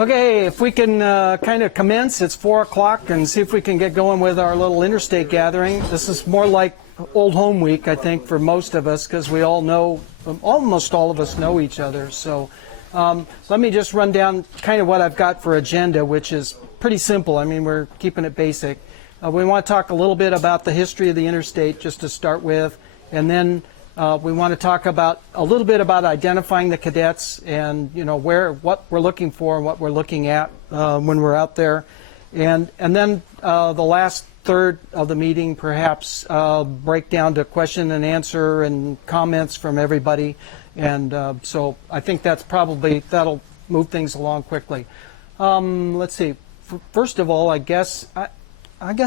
Okay, if we can kind of commence, it's 4 o'clock, and see if we can get going with our little interstate gathering. This is more like Old Home Week, I think, for most of us, because we all know, almost all of us know each other. So let me just run down kind of what I've got for agenda, which is pretty simple. I mean, we're keeping it basic. We want to talk a little bit about the history of the interstate, just to start with, and then we want to talk about a little bit about identifying the cadets and what we're looking for and what we're looking at when we're out there, and then the last third of the meeting perhaps break down to question and answer and comments from everybody, and so I think that'll move things along quickly. Let's see. First of all, I guess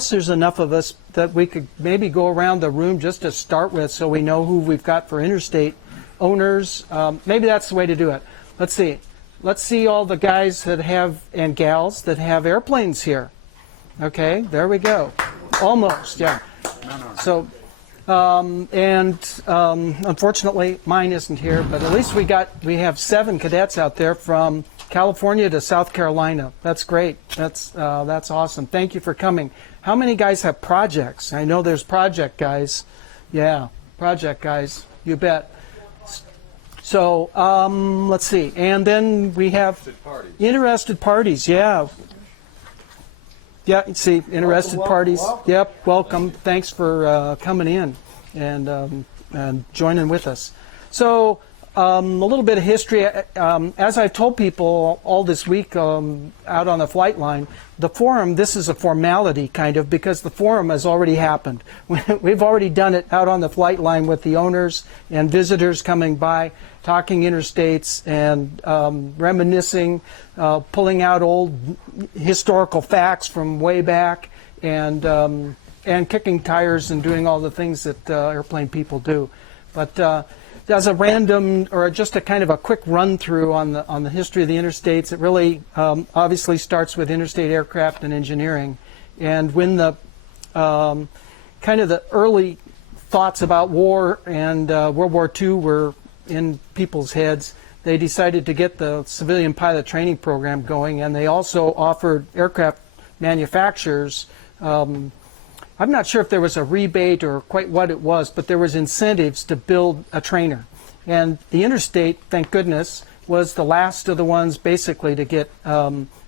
there's enough of us that we could maybe go around the room just to start with, so we know who we've got for interstate owners. Maybe that's the way to do it. Let's see. Let's see all the guys that have, and gals that have airplanes here. Okay, there we go. Almost, yeah. So, unfortunately, mine isn't here, but at least we have 7 cadets out there from California to South Carolina. That's great. That's awesome. Thank you for coming. How many guys have projects? I know there's project guys. Yeah, project guys. You bet. So let's see. And then we have interested parties. Yeah. Yeah, see, interested parties. Welcome. Yep, welcome. Thanks for coming in and joining with us. So a little bit of history. As I've told people all this week out on the flight line, the forum, this is a formality kind of, because the forum has already happened. We've already done it out on the flight line with the owners and visitors coming by, talking interstates and reminiscing, pulling out old historical facts from way back, and kicking tires and doing all the things that airplane people do. But as a random, or just a kind of a quick run through on the history of the interstates, it really obviously starts with interstate aircraft and engineering. And when the kind of the early thoughts about war and World War II were in people's heads, they decided to get the civilian pilot training program going, and they also offered aircraft manufacturers. I'm not sure if there was a rebate or quite what it was, but there was incentives to build a trainer. And the interstate, thank goodness, was the last of the ones basically to get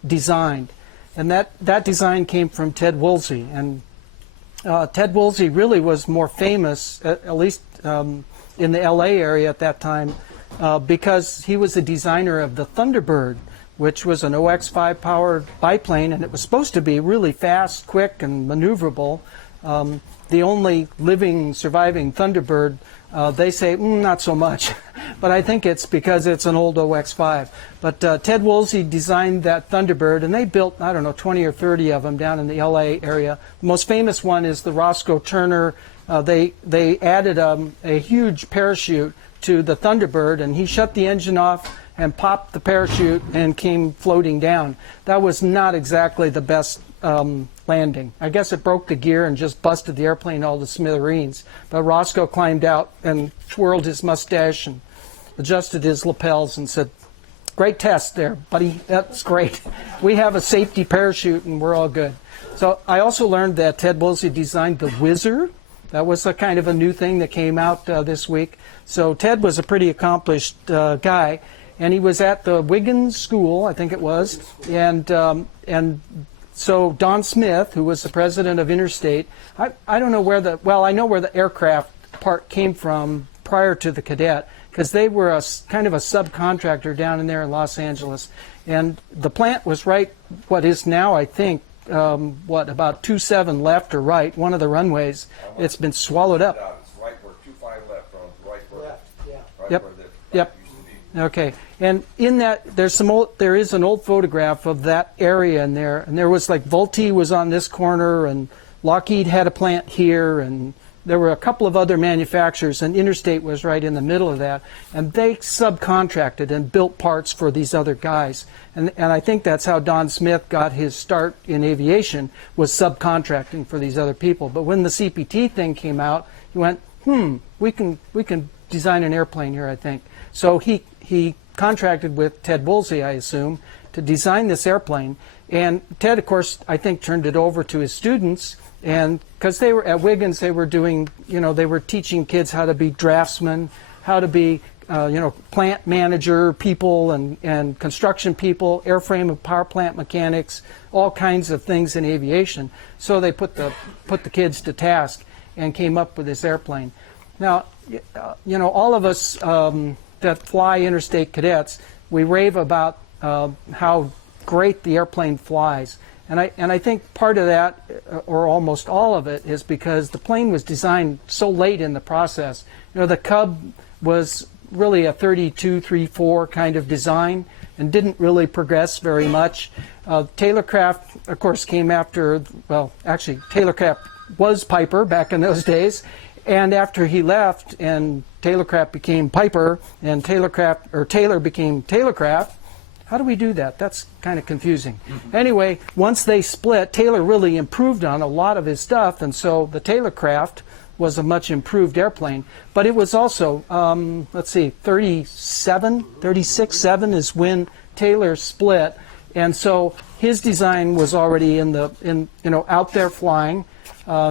designed. And that design came from Ted Woolsey. And Ted Woolsey really was more famous, at least in the LA area at that time, because he was the designer of the Thunderbird, which was an OX-5 powered biplane, and it was supposed to be really fast, quick, and maneuverable. The only living, surviving Thunderbird, they say, not so much. But I think it's because it's an old OX-5. But Ted Woolsey designed that Thunderbird, and they built, 20 or 30 of them down in the LA area. The most famous one is the Roscoe Turner. They added a huge parachute to the Thunderbird, and he shut the engine off and popped the parachute and came floating down. That was not exactly the best landing. I guess it broke the gear and just busted the airplane all to smithereens. But Roscoe climbed out and twirled his mustache and adjusted his lapels and said, "Great test there, buddy. That's great. We have a safety parachute and we're all good." So I also learned that Ted Woolsey designed the Whizzer. That was a kind of a new thing that came out this week. So Ted was a pretty accomplished guy. And he was at the Wiggins School, I think it was, and so Don Smith, who was the president of Interstate, I don't know where I know where the aircraft part came from prior to the Cadet, because they were a kind of a subcontractor down in there in Los Angeles, and the plant was right, what is now, I think, about 27 left or right, one of the runways. It's been swallowed up. It's right where 25 left on right where. Yeah. Right Yep. where the Yep. used to be. Okay, and in that there is an old photograph of that area in there, and there was like Vultee was on this corner, and Lockheed had a plant here, and there were a couple of other manufacturers, and Interstate was right in the middle of that, and they subcontracted and built parts for these other guys, and I think that's how Don Smith got his start in aviation, was subcontracting for these other people. But when the CPT thing came out, he went, we can design an airplane here, I think. So he contracted with Ted Woolsey, I assume, to design this airplane. And Ted, of course, I think turned it over to his students, and because they were at Wiggins, they were doing, they were teaching kids how to be draftsmen, how to be, plant manager people and construction people, airframe and power plant mechanics, all kinds of things in aviation. So they put the kids to task and came up with this airplane. Now, all of us that fly interstate cadets, we rave about how great the airplane flies. And I think part of that, or almost all of it, is because the plane was designed so late in the process. The Cub was really a 32-34 kind of design and didn't really progress very much. Taylorcraft, of course, came after, well, actually, Taylorcraft was Piper back in those days. And after he left and Taylorcraft became Piper and Taylor became Taylorcraft, how do we do that? That's kind of confusing. Anyway, once they split, Taylor really improved on a lot of his stuff, and so the Taylorcraft was a much improved airplane. But it was also, 36-7 is when Taylor split, and so his design was already out there flying.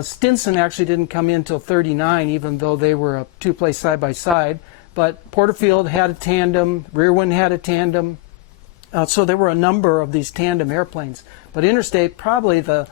Stinson actually didn't come in until 39, even though they were a two-place side-by-side. But Porterfield had a tandem, Rearwind had a tandem. So there were a number of these tandem airplanes. But Interstate, probably the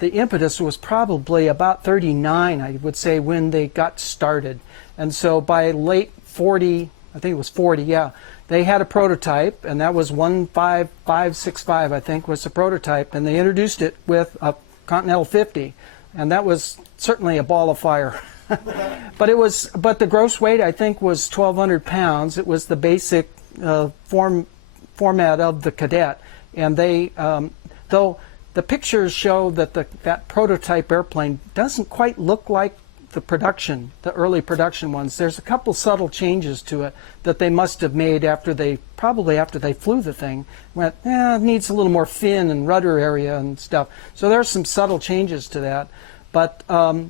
impetus was probably about 39, I would say, when they got started. And so by late 40, I think it was 40, yeah, they had a prototype, and that was 15565, I think, was the prototype. And they introduced it with a Continental 50, and that was certainly a ball of fire. But the gross weight, I think, was 1,200 pounds. It was the basic format of the Cadet, and they, though the pictures show that that prototype airplane doesn't quite look like the early production ones. There's a couple subtle changes to it that they must have made after they flew the thing. Went, it needs a little more fin and rudder area and stuff. So there's some subtle changes to that. But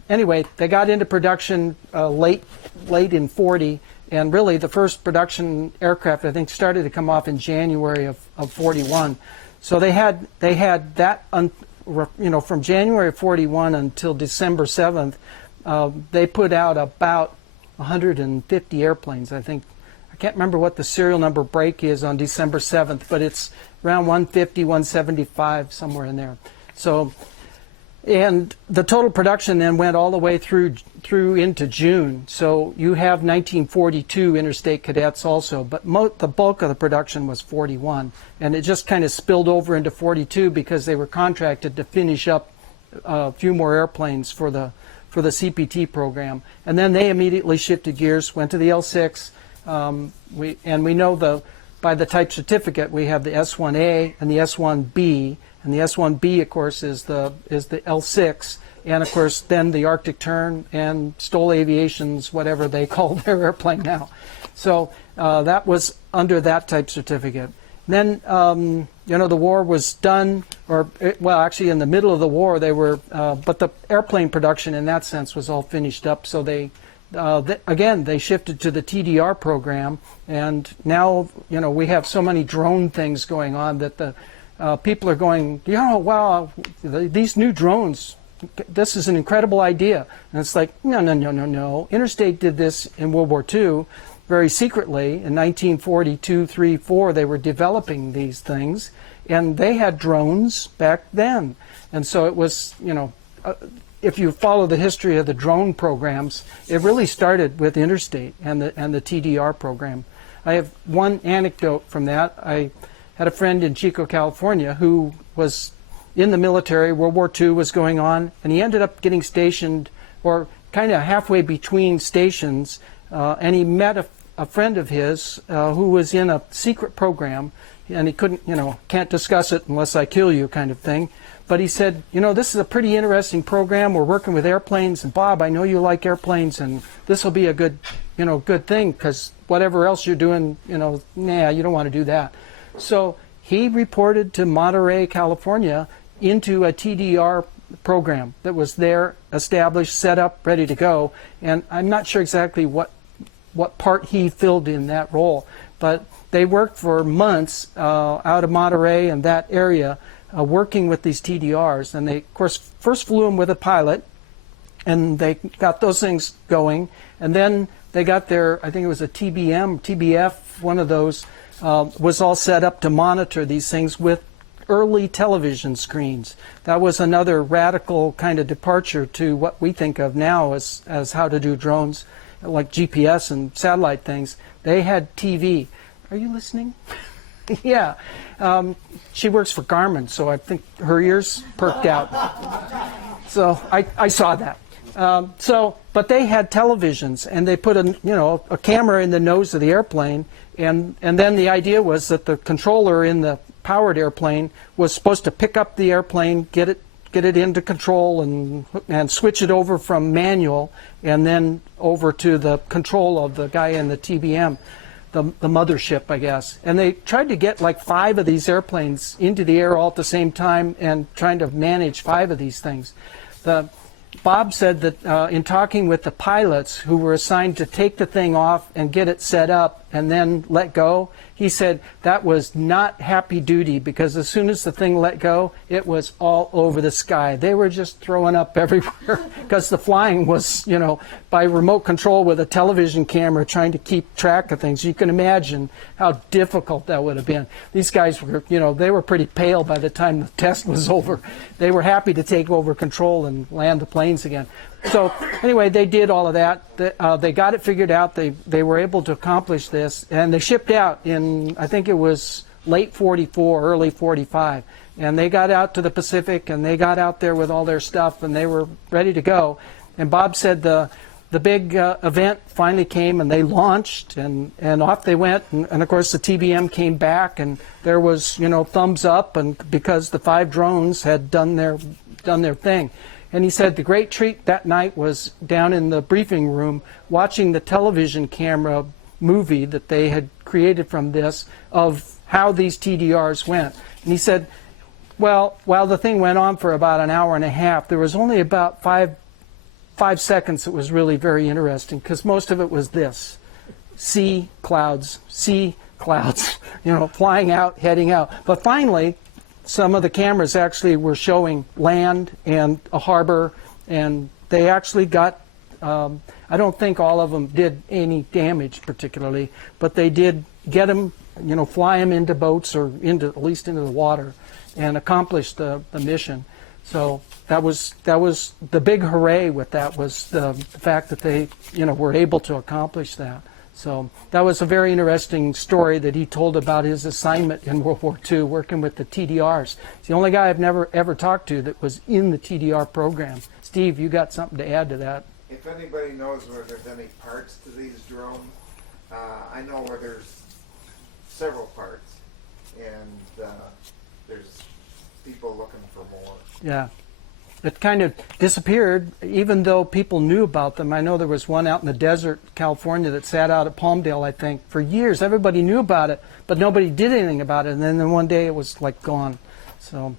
anyway, they got into production late in 40. And really, the first production aircraft, I think, started to come off in January of 41. So they had that, from January of 41 until December 7th, they put out about 150 airplanes, I think. I can't remember what the serial number break is on December 7th, but it's around 150, 175, somewhere in there. So, and the total production then went all the way through into June. So you have 1942 Interstate Cadets also, but the bulk of the production was 41. And it just kind of spilled over into 42 because they were contracted to finish up a few more airplanes for the CPT program. And then they immediately shifted gears, went to the L6. We know by the type certificate, we have the S1A and the S1B. And the S1B, of course, is the L6, and of course then the Arctic Tern and Stoll Aviation's whatever they call their airplane now. So that was under that type certificate. Then the war was done, actually in the middle of the war they were, but the airplane production in that sense was all finished up. So they shifted to the TDR program, and now we have so many drone things going on that the people are going, wow, these new drones, this is an incredible idea. And it's like, no. Interstate did this in World War II very secretly. In 1942, 3, 4, they were developing these things, and they had drones back then. And so it was, if you follow the history of the drone programs, it really started with Interstate and the TDR program. I have one anecdote from that. I had a friend in Chico, California, who was in the military. World War II was going on, and he ended up getting stationed, or kind of halfway between stations, and he met a friend of his who was in a secret program, and he couldn't, can't discuss it unless I kill you kind of thing. But he said, this is a pretty interesting program. We're working with airplanes, and Bob, I know you like airplanes, and this will be a good thing, because whatever else you're doing, you don't want to do that. So he reported to Monterey, California, into a TDR program that was there, established, set up, ready to go. And I'm not sure exactly what part he filled in that role. But they worked for months out of Monterey and that area working with these TDRs. And they, of course, first flew them with a pilot, and they got those things going. And then they got their, I think it was a TBM, TBF, one of those, was all set up to monitor these things with early television screens. That was another radical kind of departure to what we think of now as how to do drones, like GPS and satellite things. They had TV. Are you listening? Yeah. She works for Garmin, so I think her ears perked out. So I saw that. But they had televisions, and they put a camera in the nose of the airplane, and then the idea was that the controller in the powered airplane was supposed to pick up the airplane, get it into control, and switch it over from manual, and then over to the control of the guy in the TBM, the mothership, I guess. And they tried to get like 5 of these airplanes into the air all at the same time, and trying to manage 5 of these things. Bob said that in talking with the pilots who were assigned to take the thing off and get it set up and then let go, he said that was not happy duty, because as soon as the thing let go, it was all over the sky. They were just throwing up everywhere because the flying was, by remote control with a television camera trying to keep track of things. You can imagine how difficult that would have been. These guys were, they were pretty pale by the time the test was over. They were happy to take over control and land the planes again. So anyway, they did all of that. They got it figured out. They were able to accomplish this, and they shipped out in, I think it was late 44, early 45. And they got out to the Pacific, and they got out there with all their stuff, and they were ready to go. And Bob said the big event finally came, and they launched, and off they went. And of course, the TBM came back, and there was, thumbs up, and because the 5 drones had done their thing. And he said the great treat that night was down in the briefing room watching the television camera movie that they had created from this of how these TDRs went. And he said, well, while the thing went on for about an hour and a half, there was only about five seconds that was really very interesting, because most of it was this: sea clouds, flying out, heading out. But finally, some of the cameras actually were showing land and a harbor, and they actually got, I don't think all of them did any damage particularly, but they did get them, fly them into boats or at least into the water, and accomplish the mission. So that was the big hooray with that, was the fact that they, were able to accomplish that. So that was a very interesting story that he told about his assignment in World War II working with the TDRs. It's the only guy I've never ever talked to that was in the TDR program. Steve, you got something to add to that? If anybody knows where there's any parts to these drones, I know where there's several parts, and there's people looking for more. Yeah. It kind of disappeared, even though people knew about them. I know there was one out in the desert, California, that sat out at Palmdale, I think, for years. Everybody knew about it, but nobody did anything about it. And then one day it was like gone. So.